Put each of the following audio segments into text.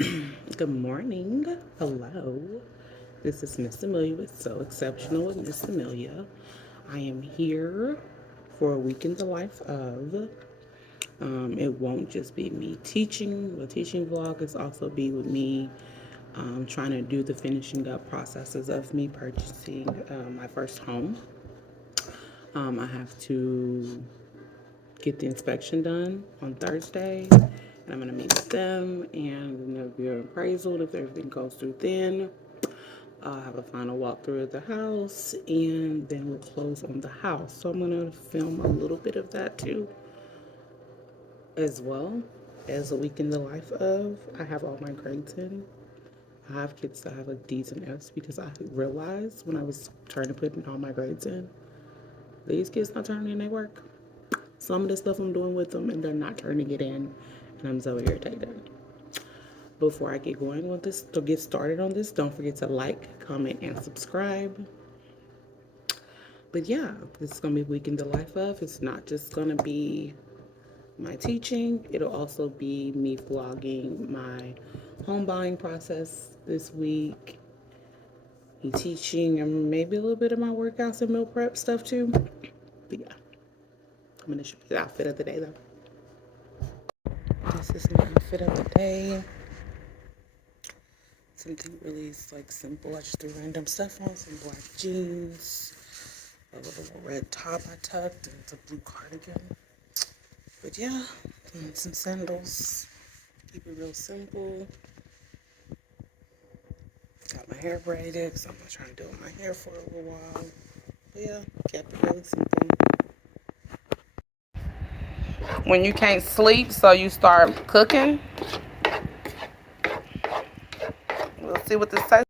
Good morning. Hello. This is Miss Amelia with So Exceptional with Miss Amelia. I am here for a week in the life of. It won't just be me teaching. The teaching vlog is also be with me trying to do the finishing up processes of me purchasing my first home. I have to get the inspection done on Thursday, and I'm gonna meet with them, and then there'll be an appraisal. If everything goes through, then I'll have a final walkthrough of the house, and then we'll close on the house. So I'm gonna film a little bit of that too, as well as a week in the life of. I have all my grades in. I have kids that have like D's and F's because I realized when I was trying to put all my grades in, these kids not turning in their work. Some of the stuff I'm doing with them and they're not turning it in, and I'm so irritated. Before I get going with this, to get started on this, don't forget to like, comment, and subscribe. But yeah, this is gonna be a week in the life of. It's not just gonna be my teaching, it'll also be me vlogging my home buying process this week, me teaching, and maybe a little bit of my workouts and meal prep stuff too. But yeah, I'm gonna show you the outfit of the day though. This is my outfit of the day. Something really like simple. I just threw random stuff on, some black jeans, a little red top I tucked, and it's a blue cardigan. But yeah, and some sandals. Keep it real simple. Got my hair braided, so I'm not trying to do my hair for a little while. But yeah, kept it really simple. When you can't sleep, so you start cooking. We'll see what this tastes.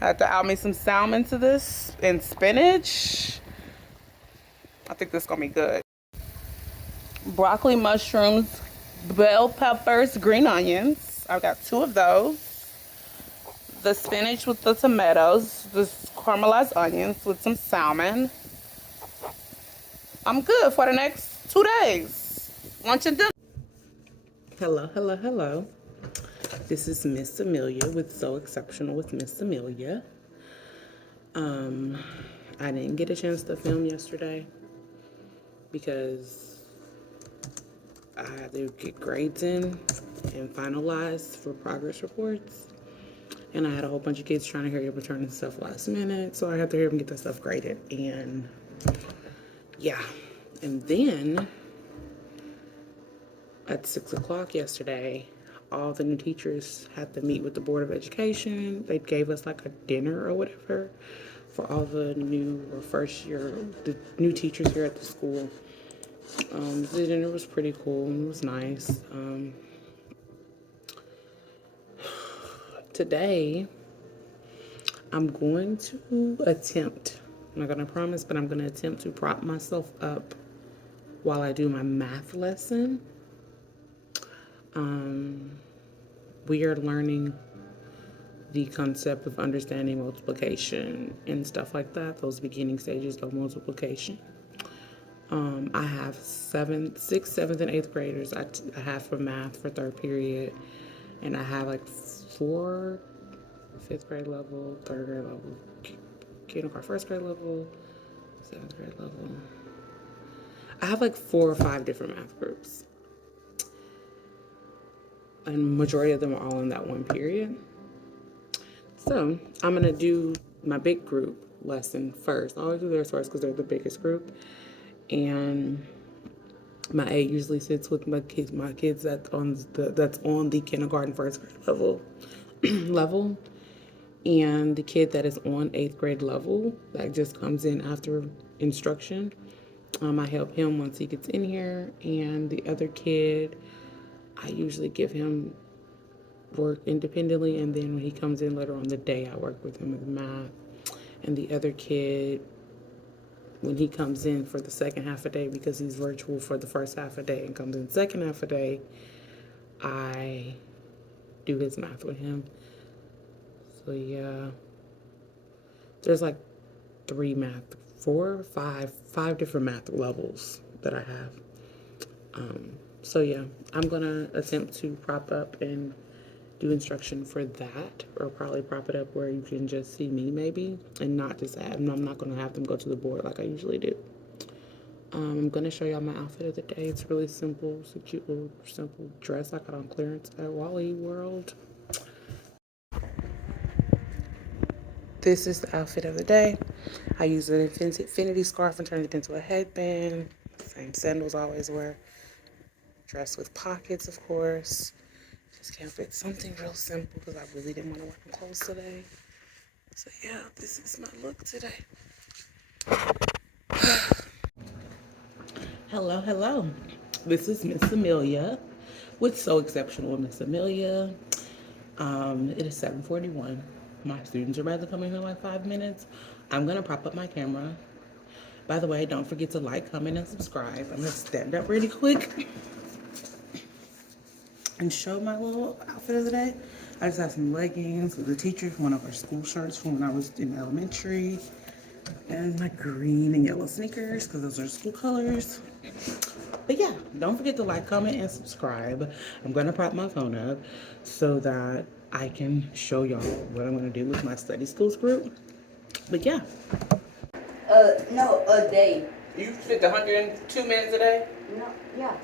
I have to add me some salmon to this and spinach. I think this is gonna be good. Broccoli, mushrooms, bell peppers, green onions. I've got 2 of those. The spinach with the tomatoes, the caramelized onions with some salmon. I'm good for the next 2 days. Lunch and dinner. Hello, hello, hello. This is Miss Amelia with So Exceptional with Miss Amelia. I didn't get a chance to film yesterday because I had to get grades in and finalized for progress reports. And I had a whole bunch of kids trying to hurry up and turn this stuff last minute. So I had to hurry up and get that stuff graded. And yeah. And then at 6 o'clock yesterday, all the new teachers had to meet with the Board of Education. They gave us like a dinner or whatever for all the new or first year, the new teachers here at the school. The dinner was pretty cool. It was nice. Today, I'm going to attempt, I'm not going to promise, but I'm going to attempt to prop myself up while I do my math lesson. We are learning the concept of understanding multiplication and stuff like that, those beginning stages of multiplication. I have 6th, 7th, and 8th graders I have for math for 3rd period, and I have like 4 5th grade level, 3rd grade level, kindergarten 1st grade level, 7th grade level. I have like 4 or 5 different math groups, and majority of them are all in that one period. So I'm gonna do my big group lesson first. I always do theirs first because they're the biggest group, and my A usually sits with my kids that's on the kindergarten 1st grade level, and the kid that is on 8th grade level that just comes in after instruction. I help him once he gets in here, and the other kid, I usually give him work independently, and then when he comes in later on the day, I work with him with math. And the other kid, when he comes in for the second half a day, because he's virtual for the first half a day and comes in second half a day, I do his math with him. So yeah, there's like 5 different math levels that I have. So yeah, I'm gonna attempt to prop up and do instruction for that, or probably prop it up where you can just see me maybe, and not just have, I'm not going to have them go to the board like I usually do. I'm going to show y'all my outfit of the day. It's really simple. It's a cute little simple dress I got on clearance at Wally World. This is the outfit of the day. I use an infinity scarf and turned it into a headband. Same sandals I always wear. Dress with pockets, of course. Just can't fit something real simple because I really didn't want to wear my clothes today. So yeah, this is my look today. Hello, hello. This is Miss Amelia with So Exceptional Miss Amelia. It is 7:41. My students are about to come in here in like 5 minutes. I'm gonna prop up my camera. By the way, don't forget to like, comment, and subscribe. I'm gonna stand up really quick and show my little outfit of the day. I just have some leggings with the teacher, one of our school shirts from when I was in elementary, and my green and yellow sneakers because those are school colors. But yeah, don't forget to like, comment, and subscribe. I'm gonna prop my phone up so that I can show y'all what I'm gonna do with my study skills group. But yeah. No, a day. You spent 102 minutes a day? No, yeah.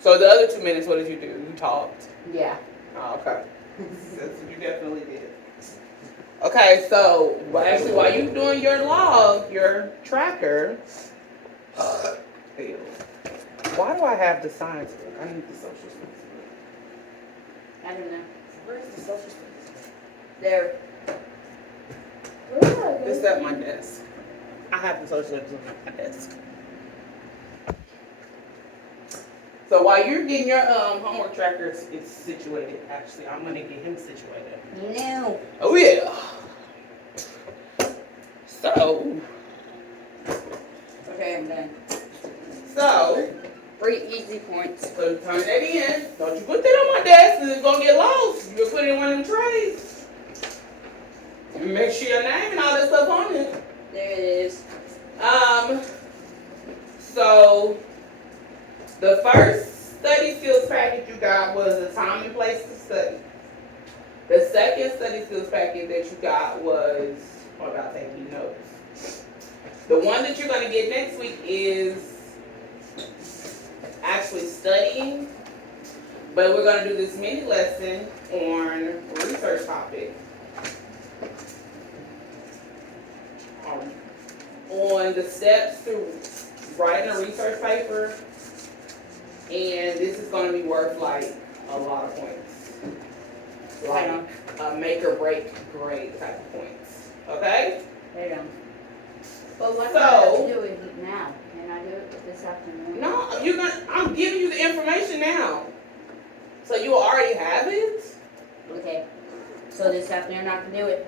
So the other 2 minutes, what did you do? You talked? Yeah. Oh, okay. You definitely did. Okay, so actually while you doing your log, your tracker, why do I have the science book? I need the social studies book. I don't know. Where's the social studies book? There. It's at my desk. I have the social studies book at my desk. So while you're getting your homework tracker is situated, actually, I'm gonna get him situated. No. Oh yeah. So. Okay, I'm done. So. 3 easy points. So turn that in. Don't you put that on my desk because it's gonna get lost. You'll put it in one of them trays. And make sure your name and all that stuff on it. There it is. So the first study skills package you got was a time and place to study. The second study skills package that you got was about taking notes. The one that you're gonna get next week is actually studying, but we're going to do this mini lesson on research topic. On the steps to writing a research paper, and this is going to be worth like a lot of points. Like a make or break grade type of points. Okay? There you go. But what So, do I have to do with it now? Can I do it this afternoon? No, I'm giving you the information now. So you already have it? Okay. So this afternoon I can do it.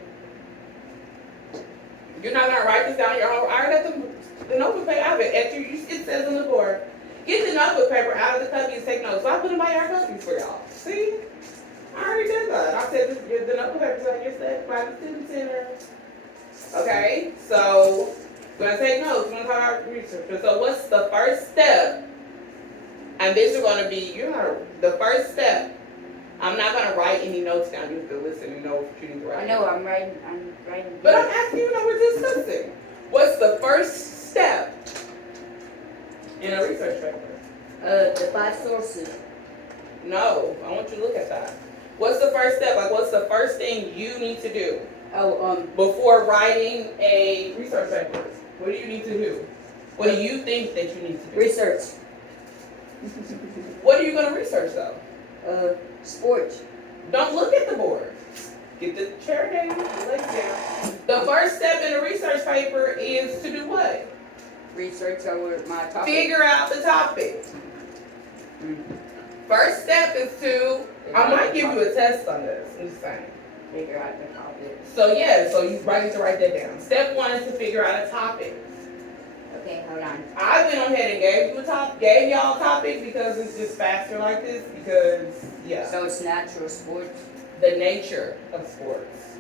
You're not gonna write this down on your own. I already got the notebook paper out of it. It says on the board. Get the notebook paper out of the cubby and take notes. So I put them by your cubbies for y'all. See? I already did that. I said the notebook paper's on your set by the student center. Okay, so we're gonna take notes. We're gonna talk about research. So what's the first step? And these are gonna be, the first step. I'm not gonna write any notes down. You have to listen and know what you need to write. I know, I'm writing. But I'm asking you, we're discussing. What's the first step in a research paper? The 5 sources. No, I want you to look at that. What's the first step? Like, what's the first thing you need to do? Before writing a research paper, what do you need to do? What do you think that you need to do? Research. What are you going to research, though? Sports. Don't look at the board. Get the chair down, the legs down. The first step in a research paper is to do what? Research over my topic. Figure out the topic. First step is to, I might give you a test on this. I'm just saying. Figure out the topic. So yeah, so you need to write that down. Step 1 is to figure out a topic. Okay, hold on. I went on ahead and gave y'all a topic because it's just faster like this. Because yeah. So it's natural sports. The nature of sports.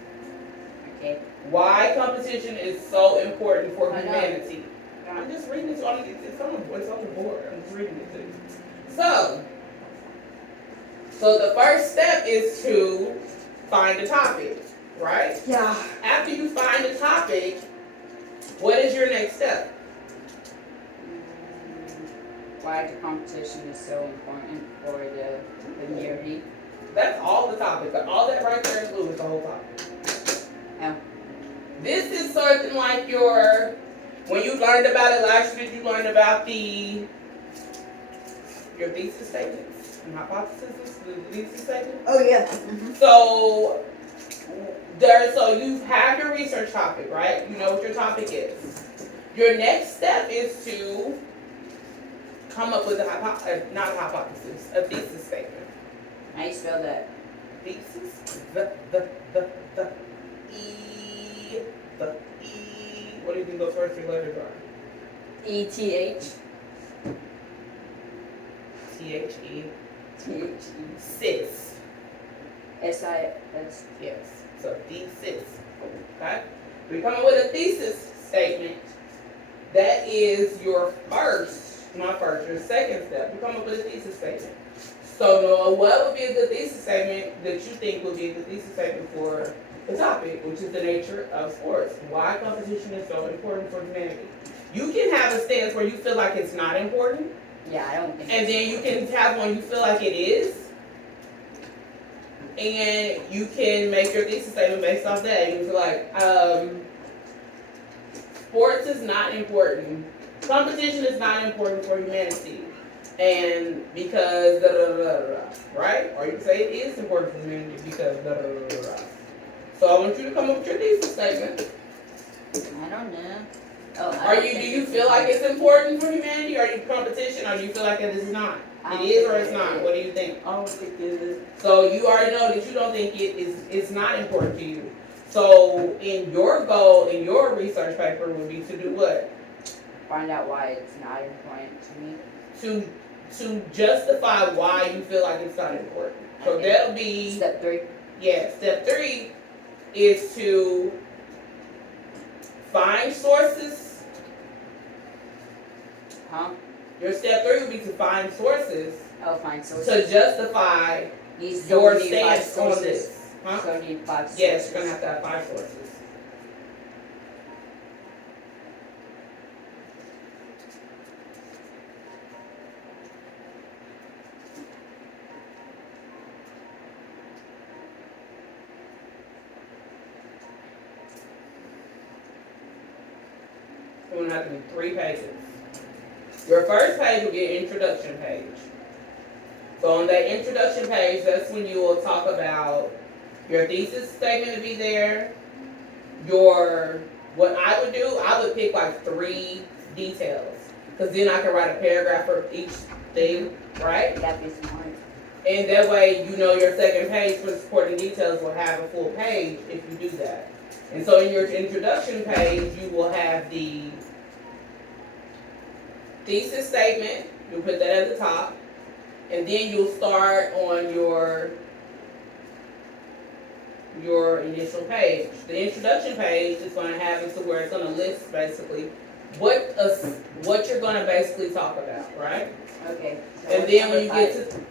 Okay. Why competition is so important for humanity. I'm just reading this on it's on the board. I'm just reading it to you. So the first step is to find a topic, right? Yeah. After you find a topic, what is your next step? Why the competition is so important for the community. That's all the topic. All that right there is the whole topic. Oh. This is something like when you learned about it last year, you learned about your thesis statements and hypotheses, the thesis statement. Oh yeah. Mm-hmm. So you have your research topic, right? You know what your topic is. Your next step is to come up with a thesis statement. How you spell that? Thesis. The E. What do you think those first three letters are? ETH. THE. THE. Sis. SIS. Yes. So thesis. Okay? We come up with a thesis statement. That is your your second step. We come up with a thesis statement. So Noah, what would be a good thesis statement that you think would be a good thesis statement for the topic, which is the nature of sports? Why competition is so important for humanity. You can have a stance where you feel like it's not important. Yeah, I don't think. And then you can have one you feel like it is. And you can make your thesis statement based off that. You feel like sports is not important. Competition is not important for humanity. And because right? Or you can say it is important for humanity because So I want you to come up with your thesis statement. I don't know. Oh, Do you feel like it's important for humanity, or you competition, or do you feel like it is not? It is or it's not? What do you think? I don't think it is. So you already know that you don't think it's not important to you. So in your goal in your research paper would be to do what? Find out why it's not important to me. To justify why you feel like it's not important. So that'll be step 3. Yeah, step 3 is to find sources. Huh? Your step 3 would be to find sources. Oh, find sources. To justify your stance on this. Huh? So you need 5 sources. Yes, you're going to have 5 sources. It's going to have to be 3 pages. Your first page will be an introduction page. So on that introduction page, that's when you will talk about your thesis statement to be there. What I would do, I would pick like 3 details. Because then I can write a paragraph for each thing, right? That'd be smart. And that way, your second page for supporting details will have a full page if you do that. And so in your introduction page, you will have the thesis statement. You'll put that at the top. And then you'll start on your initial page. The introduction page is going to have it to where it's going to list basically what you're going to basically talk about, right? Okay. So and then when you get to,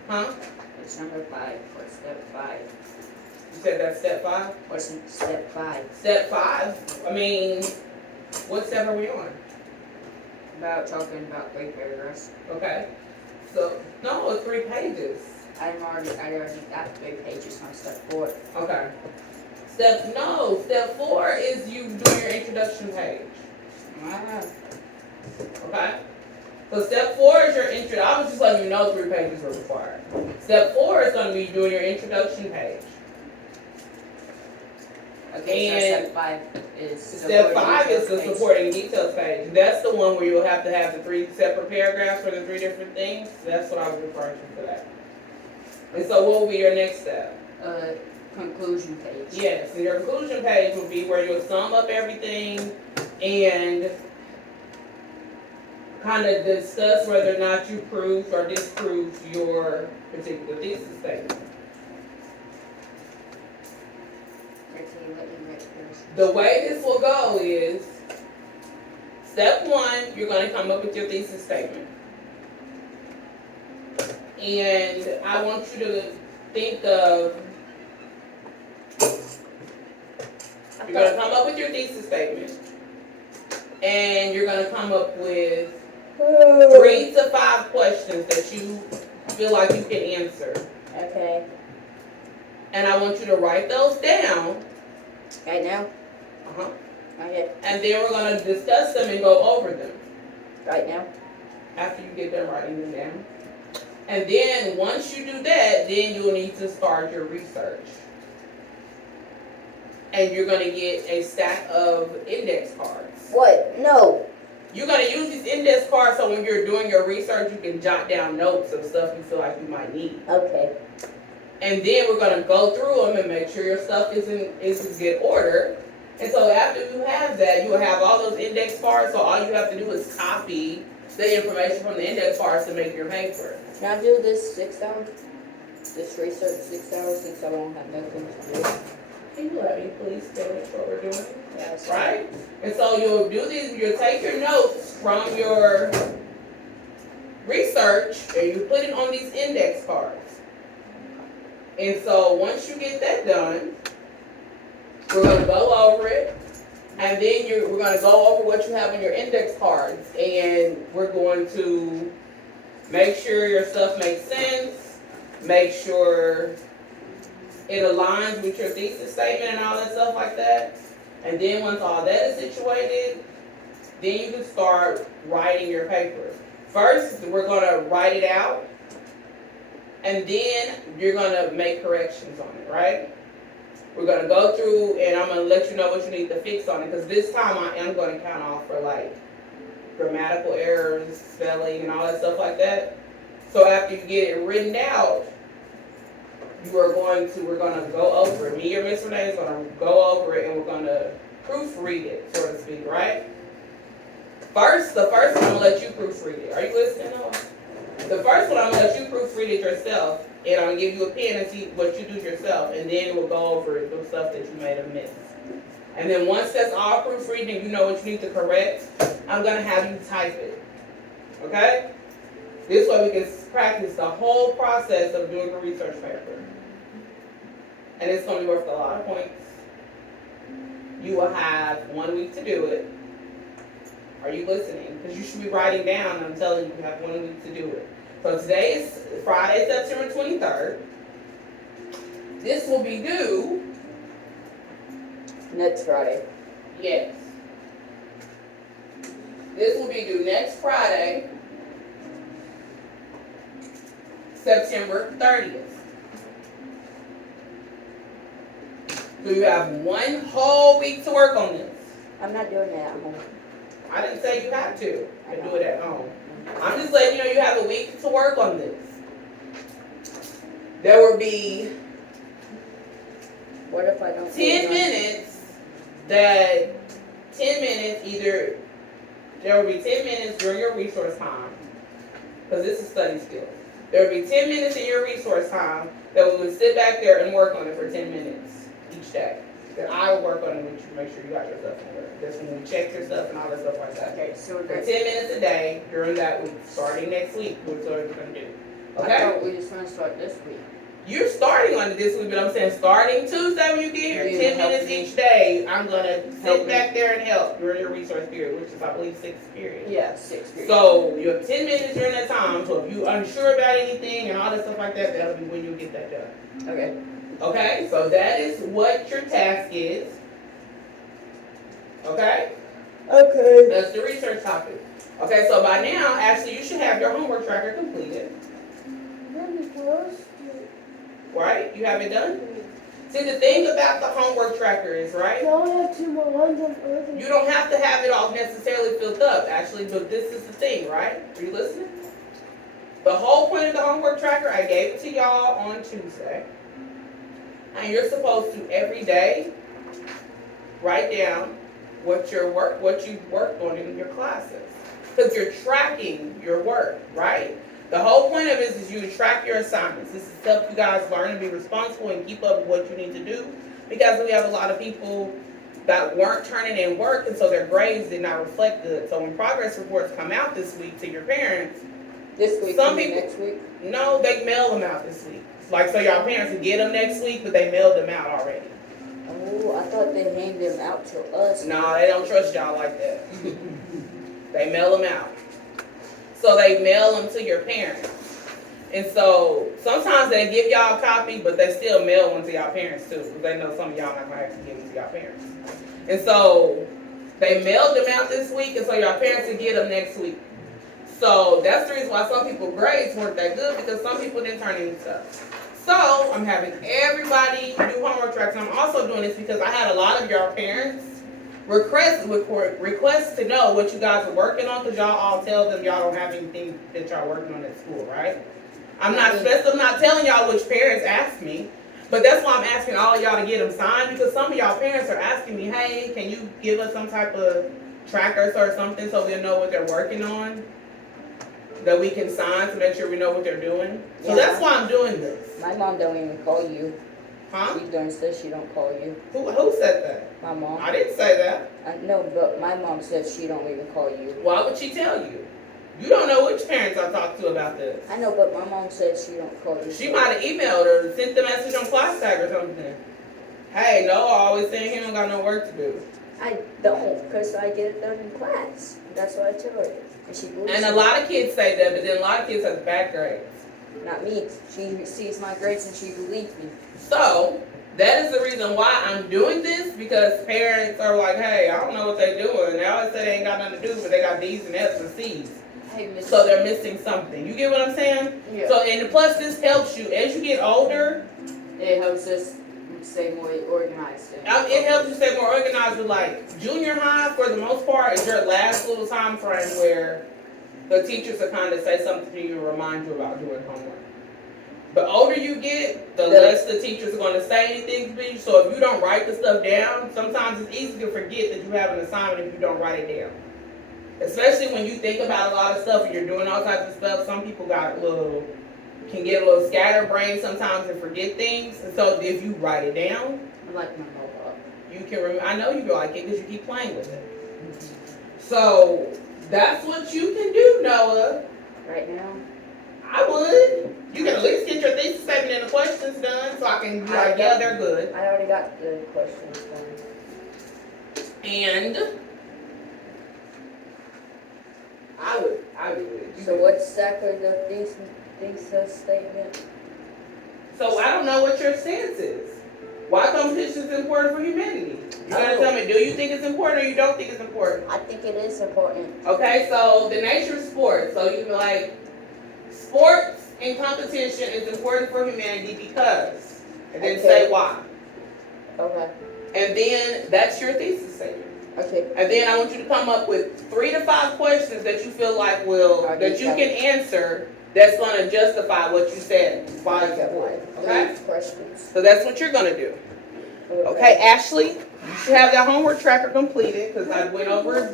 It's number 5 for step 5. You said that's step 5? What's step 5? Step 5? I mean, what step are we on? About talking about 3 paragraphs. Okay. So, no, it's 3 pages. I already got 3 pages on step 4. Okay. Step 4 is you doing your introduction page. Okay? So step 4 is your intro. I was just letting you know 3 pages are required. Step 4 is going to be doing your introduction page. Okay, and so step 5 is step 5 is the supporting details page. That's the one where you'll have to have the 3 separate paragraphs for the 3 different things. That's what I was referring to for that. And so what will be your next step? Conclusion page. Yes, and your conclusion page will be where you'll sum up everything and kind of discuss whether or not you proved or disproved your particular thesis statement. The way this will go is, step 1, you're going to come up with your thesis statement. And I want you to think of You're going to come up with your thesis statement. And you're going to come up with 3 to 5 questions that you feel like you can answer. Okay. And I want you to write those down. Right now? Uh-huh. Okay. And then we're going to discuss them and go over them. Right now? After you get done writing them down. And then once you do that, then you'll need to start your research. And you're going to get a stack of index cards. What? No. You're going to use these index cards so when you're doing your research, you can jot down notes of stuff you feel like you might need. Okay. And then we're going to go through them and make sure your stuff is in good order. And so after you have that, you will have all those index cards. So all you have to do is copy the information from the index cards to make your paper. Can I do this 6 hours? This research 6 hours since I won't have nothing to do? Can you let me please finish what we're doing? Yes. Right? And so you'll do these, you'll take your notes from your research and you put it on these index cards. And so once you get that done, we're going to go over it. And then we're going to go over what you have in your index cards. And we're going to make sure your stuff makes sense. Make sure it aligns with your thesis statement and all that stuff like that. And then once all that is situated, then you can start writing your paper. First, we're going to write it out. And then you're going to make corrections on it, right? We're going to go through and I'm going to let you know what you need to fix on it. Because this time I am going to count off for like grammatical errors, spelling, and all that stuff like that. So after you get it written out, we're going to go over it. Me or Miss Renee is going to go over it and we're going to proofread it, so to speak, right? The first one I'm going to let you proofread it. Are you listening? No? The first one I'm going to let you proofread it yourself, and I'm going to give you a pen and see what you do yourself, and then we'll go over the stuff that you may have missed. And then once that's all proofreading and you know what you need to correct, I'm going to have you type it. Okay? This way we can practice the whole process of doing a research paper. And it's going to be worth a lot of points. You will have 1 week to do it. Are you listening? Because you should be writing down, and I'm telling you, you have 1 week to do it. So today is Friday, September 23rd. This will be due Next Friday. Yes. This will be due next Friday, September 30th. So you have 1 whole week to work on this. I'm not doing that at home. I didn't say you have to do it at home. I'm just letting you know you have a week to work on this. There will be What if I don't? 10 minutes either, there will be 10 minutes during your resource time, because this is study skills. There will be 10 minutes in your resource time that we would sit back there and work on it for 10 minutes each day. Then I will work on it with you to make sure you got your stuff in order. That's when we check your stuff and all that stuff like that. Okay, so For that's, 10 minutes a day during that week, starting next week, which is what we're going to do. I Okay? thought we just gonna start this week. You're starting on it this week, but I'm saying starting Tuesday when you get here, You 10 help minutes me. each day, I'm going to Help sit me. back there and help during your resource period, which is, I believe, 6 period. Yeah, 6 periods. So you have 10 minutes during that time, so if you're unsure about anything and all that stuff like that, that'll be when you get that done. Okay. Okay, so that is what your task is. Okay? Okay. That's the research topic. Okay, so by now, actually, you should have your homework tracker completed. Right? You have it done? See, the thing about the homework tracker is, right? I only have 2 more lines on Earth. You don't have to have it all necessarily filled up, actually, but this is the thing, right? Are you listening? The whole point of the homework tracker, I gave it to y'all on Tuesday. And you're supposed to, every day, write down what you've worked on in your classes. Because you're tracking your work, right? The whole point of it is you track your assignments. This is to help you guys learn and be responsible and keep up with what you need to do. Because we have a lot of people that weren't turning in work, and so their grades did not reflect good. So when progress reports come out this week to your parents, This week, Some and people- next week? no, they mail them out this week. Like, so y'all parents can get them next week, but they mailed them out already. Oh, I thought they handed them out to us. No, they don't trust y'all like that. They mail them out. So they mail them to your parents. And so sometimes they give y'all a copy, but they still mail one to y'all parents too, because they know some of y'all not going to actually give them to y'all parents. And so they mailed them out this week, and so your parents will get them next week. So that's the reason why some people's grades weren't that good, because some people didn't turn in stuff. So I'm having everybody do homework tracks. And I'm also doing this because I had a lot of your parents request to know what you guys are working on, because y'all all tell them y'all don't have anything that y'all working on at school, right? I'm not telling y'all which parents asked me, but that's why I'm asking all of y'all to get them signed, because some of y'all parents are asking me, hey, can you give us some type of trackers or something so we'll know what they're working on, that we can sign to make sure we know what they're doing. So that's why I'm doing this. My mom don't even call you. Huh? She don't say she don't call you. Who said that? My mom. I didn't say that. I know, but my mom said she don't even call you. Why would she tell you? You don't know which parents I talked to about this. I know, but my mom said she don't call you. She might have emailed her, sent the message on class tag or something. Hey, Noah always saying he don't got no work to do. I don't, because I get it done in class. That's what I tell her. And she believes And a lot of kids say that, but then a lot of kids have bad grades. Not me. She sees my grades and she believes me. So, that is the reason why I'm doing this, because parents are like, hey, I don't know what they're doing. They always say they ain't got nothing to do, but they got D's and F's and C's. Hey, Miss. So they're missing something. You get what I'm saying? Yeah. So, and plus this helps you. As you get older, It helps us stay more organized. it helps you stay more organized. With like junior high, for the most part, is your last little time frame where the teachers will kind of say something to you and remind you about doing homework. The older you get, the less the teachers are going to say anything to you. So if you don't write the stuff down, sometimes it's easy to forget that you have an assignment if you don't write it down. Especially when you think about a lot of stuff and you're doing all types of stuff. Some people can get a little scatterbrained sometimes and forget things. And so if you write it down, I like my mobile. you can remember. I know you like it because you keep playing with it. So that's what you can do, Noah. Right now? I would. You can at least get your thesis statement and the questions done, so I can be like, yeah, they're good. I already got the questions done. And I would. So what's exactly the thesis statement? So I don't know what your stance is. Why competition is important for humanity? You gotta tell me, do you think it's important or you don't think it's important? I think it is important. Okay, so the nature of sports. So you can be like, sports and competition is important for humanity because, and then say why. Okay. And then that's your thesis statement. Okay. And then I want you to come up with 3 to 5 questions that you feel like that you can answer that's going to justify what you said. Why you got okay? Questions. So that's what you're going to do. Okay, Ashley, you should have that homework tracker completed because I went over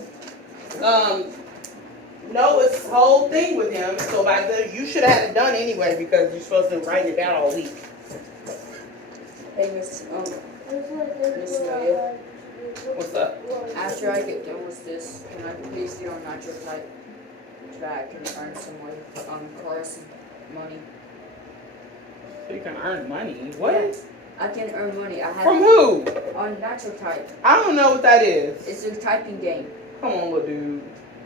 Noah's whole thing with him. So by then you should have had it done anyway because you're supposed to write it down all week. Hey, Miss Maria. What's up? After I get done with this, can I please get on natural type so I can earn some more course money? So you can earn money. What? I can earn money. I have From who? on natural type. I don't know what that is. It's a typing game. Come on, little dude.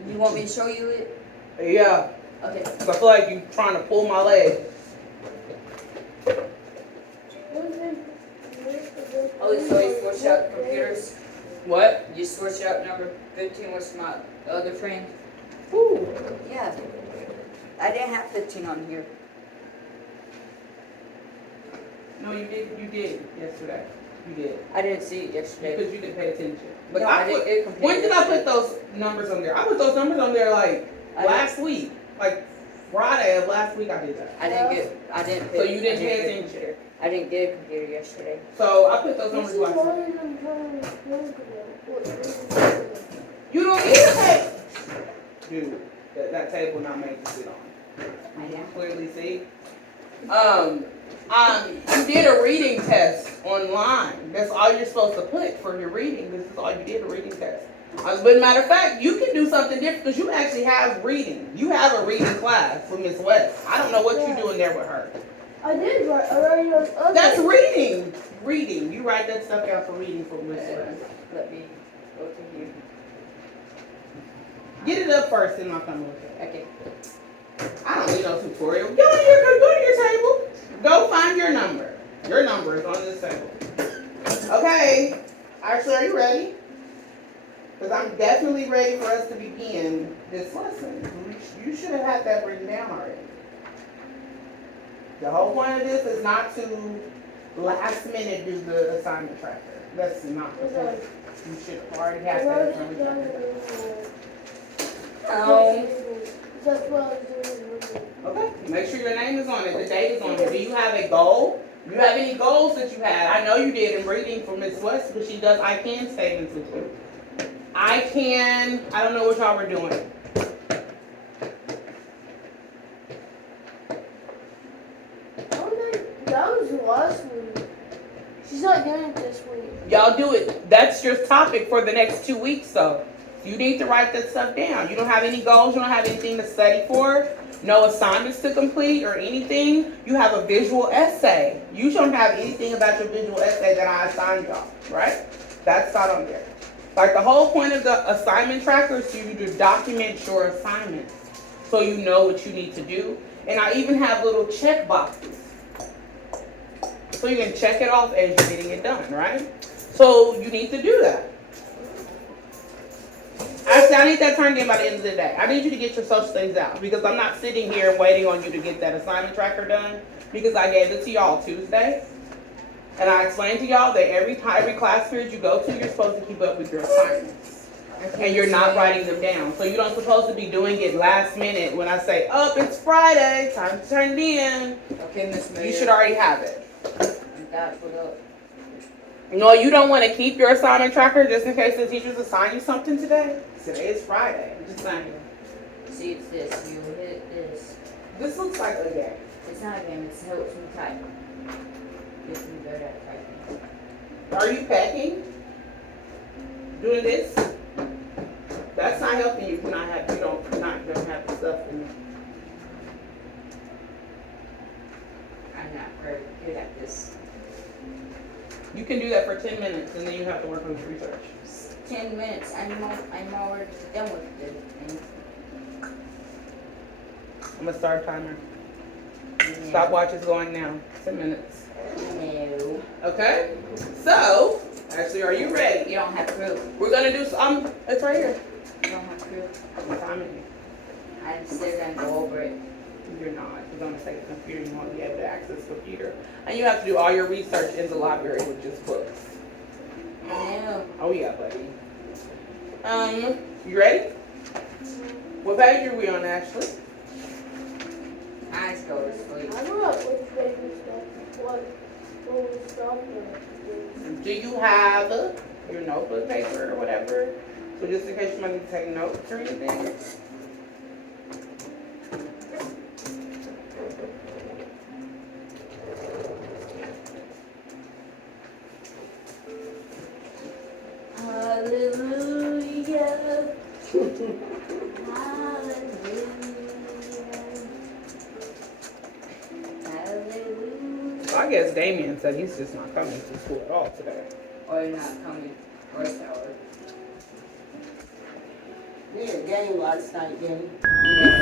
You want me to show you it? Yeah. Okay. 'Cause I feel like you're trying to pull my leg. Oh, so you switch out computers? What? You switch out number 15 with my other friend? Ooh. Yeah. I didn't have 15 on here. No, you did. You did yesterday. You did. I didn't see it yesterday. Because you didn't pay attention. But No, I didn't. when did I put those numbers on there? I put those numbers on there like last week. Like Friday of last week I did that. I didn't. So you didn't pay attention. I didn't get a computer yesterday. So I put those numbers last week. You don't need to pay. Dude, that table not made to sit on. I You know. clearly see. You did a reading test online. That's all you're supposed to put for your reading. This is all you did, a reading test. But matter of fact, you can do something different because you actually have reading. You have a reading class with Miss West. I don't know what you're doing there with her. I did write already on other. That's reading. Reading. You write that stuff down for reading for Miss West. Let me go to here. Get it up first and I'll come with it. Okay. I don't need no tutorial. Go to your table. Go find your number. Your number is on this table. Okay. Ashley, are you ready? Because I'm definitely ready for us to begin this lesson. You should have had that written down already. The whole point of this is not to last minute do the assignment tracker. That's not the point. You should have already I had wrote that it assignment down tracker. That's what I was doing. Okay. Make sure your name is on it. The date is on it. Do you have a goal? Do you have any goals that you had? I know you did in reading for Miss West, but she does I can statements with you. I don't know what y'all were doing. That was last week. She's not doing it this week. Y'all do it. That's your topic for the next 2 weeks, though. You need to write that stuff down. You don't have any goals. You don't have anything to study for. No assignments to complete or anything. You have a visual essay. You don't have anything about your visual essay that I assigned y'all, right? That's not on there. Like the whole point of the assignment tracker is for you to document your assignments so you know what you need to do. And I even have little check boxes. So you can check it off as you're getting it done, right? So you need to do that. Actually, I need that turned in by the end of the day. I need you to get your social studies out because I'm not sitting here and waiting on you to get that assignment tracker done because I gave it to y'all Tuesday. And I explained to y'all that every class period you go to, you're supposed to keep up with your assignments. And you're not writing them down. So you don't supposed to be doing it last minute when I say, oh, it's Friday, time to turn it in. Okay, Miss Mayor. You should already have it. That's what up. No, you don't want to keep your assignment tracker just in case the teachers assign you something today. Today is Friday. I'm just saying. See, it's this. You hit this. This looks like a game. It's not a game. It helps me type. Gets me better at typing. Are you packing? Doing this? That's not helping you. You don't have the stuff in you. I'm not very good at this. You can do that for 10 minutes and then you have to work on the research. 10 minutes. I'm already done with the thing. I'm gonna start a timer. Yeah. Stopwatch is going now. 10 minutes. No. Okay? So, actually, are you ready? You don't have proof. We're gonna do some, it's right here. You don't have proof. I'm timing you. I just sit there and go over it. You're not. You're going to take a computer. You want to be able to access a computer. And you have to do all your research in the library with just books. No. Oh, yeah, buddy. You ready? What page are we on, Ashley? I just go to sleep. I don't know which baby stuff. What was stuff there. Do you have your notebook paper or whatever? So just in case you might need to take notes or anything. Hallelujah. Hallelujah. So I guess Damien said he's just not coming to school at all today. Or you're not coming first hour. We had a game last night, Danny. You